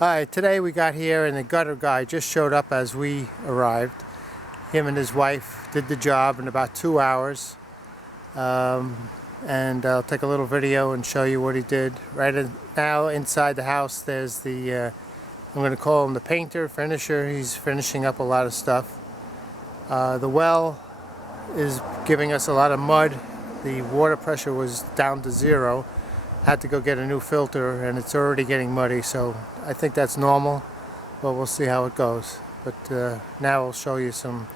Alright, today we got here and the gutter guy just showed up as we arrived. Him and his wife did the job in about 2 hours. And I'll take a little video and show you what he did. Now inside the house there's the, I'm going to call him the painter, finisher. He's finishing up a lot of stuff. The well is giving us a lot of mud. The water pressure was down to 0. Had to go get a new filter and it's already getting muddy, so I think that's normal, but we'll see how it goes. But now I'll show you some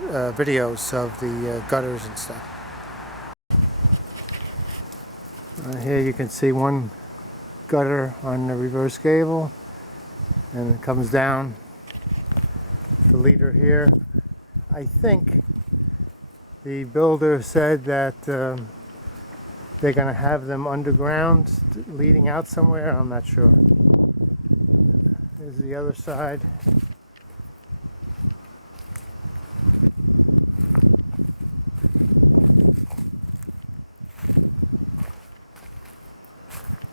videos of the gutters and stuff. Here you can see one gutter on the reverse gable, and it comes down the leader here. I think the builder said that they're going to have them underground, leading out somewhere. I'm not sure. There's the other side.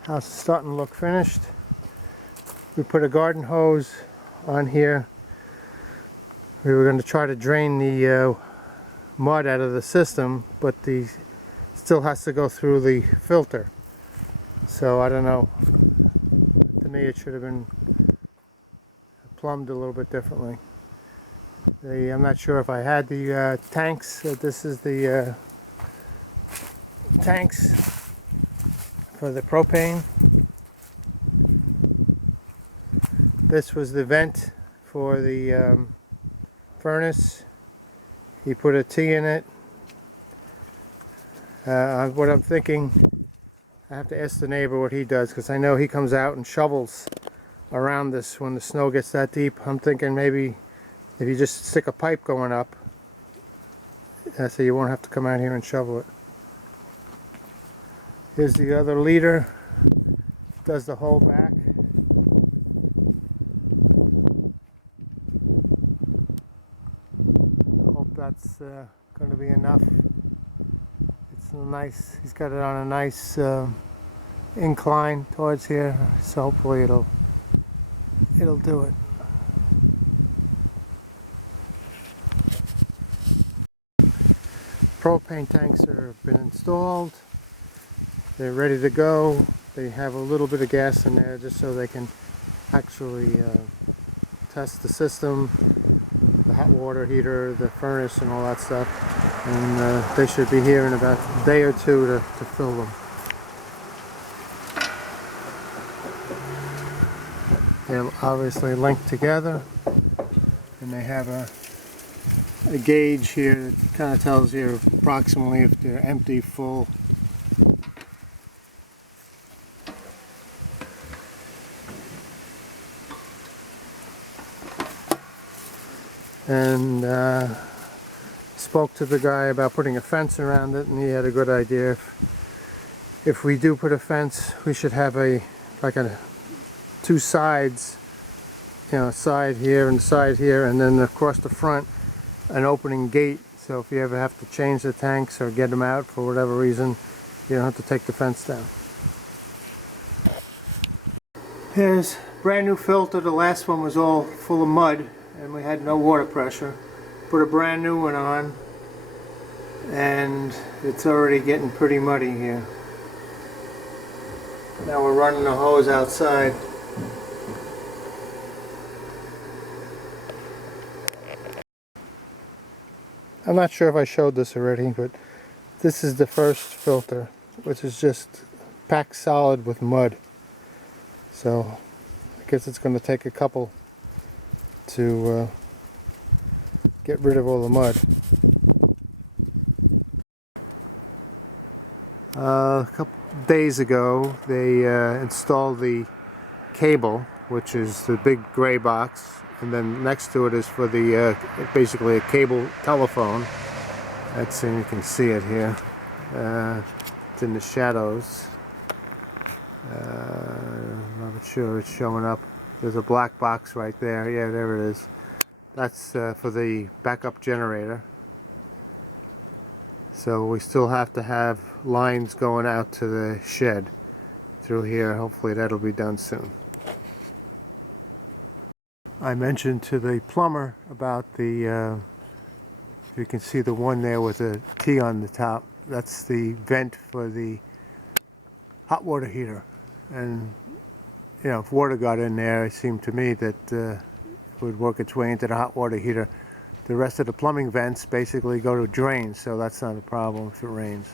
House is starting to look finished. We put a garden hose on here. We were going to try to drain the mud out of the system, but the still has to go through the filter. So I don't know. To me it should have been plumbed a little bit differently. I'm not sure if I had the tanks. This is the tanks for the propane. This was the vent for the furnace. He put a T in it. What I'm thinking, I have to ask the neighbor what he does, because I know he comes out and shovels around this when the snow gets that deep. I'm thinking maybe if you just stick a pipe going up, so you won't have to come out here and shovel it. Here's the other leader, does the whole back. I hope that's going to be enough. It's nice. He's got it on a nice incline towards here, so hopefully it'll do it. Propane tanks have been installed. They're ready to go. They have a little bit of gas in there just so they can actually test the system, the hot water heater, the furnace, and all that stuff. And they should be here in about a day or two to fill them. They're obviously linked together, and they have a gauge here that kind of tells you approximately if they're empty, full. And spoke to the guy about putting a fence around it, and he had a good idea. If we do put a fence, we should have two sides, side here and side here, and then across the front an opening gate, so if you ever have to change the tanks or get them out for whatever reason, you don't have to take the fence down. Here's a brand new filter. The last one was all full of mud and we had no water pressure. Put a brand new one on, and it's already getting pretty muddy here. Now we're running the hose outside. I'm not sure if I showed this already, but this is the first filter, which is just packed solid with mud. So I guess it's going to take a couple to get rid of all the mud. A couple days ago they installed the cable, which is the big gray box, and then next to it is for the basically a cable telephone. You can see it here. It's in the shadows. I'm not sure it's showing up. There's a black box right there. Yeah, there it is. That's for the backup generator. So we still have to have lines going out to the shed through here. Hopefully that'll be done soon. I mentioned to the plumber about the, you can see the one there with a T on the top. That's the vent for the hot water heater. And, you know, if water got in there, it seemed to me that it would work its way into the hot water heater. The rest of the plumbing vents basically go to drains, so that's not a problem if it rains.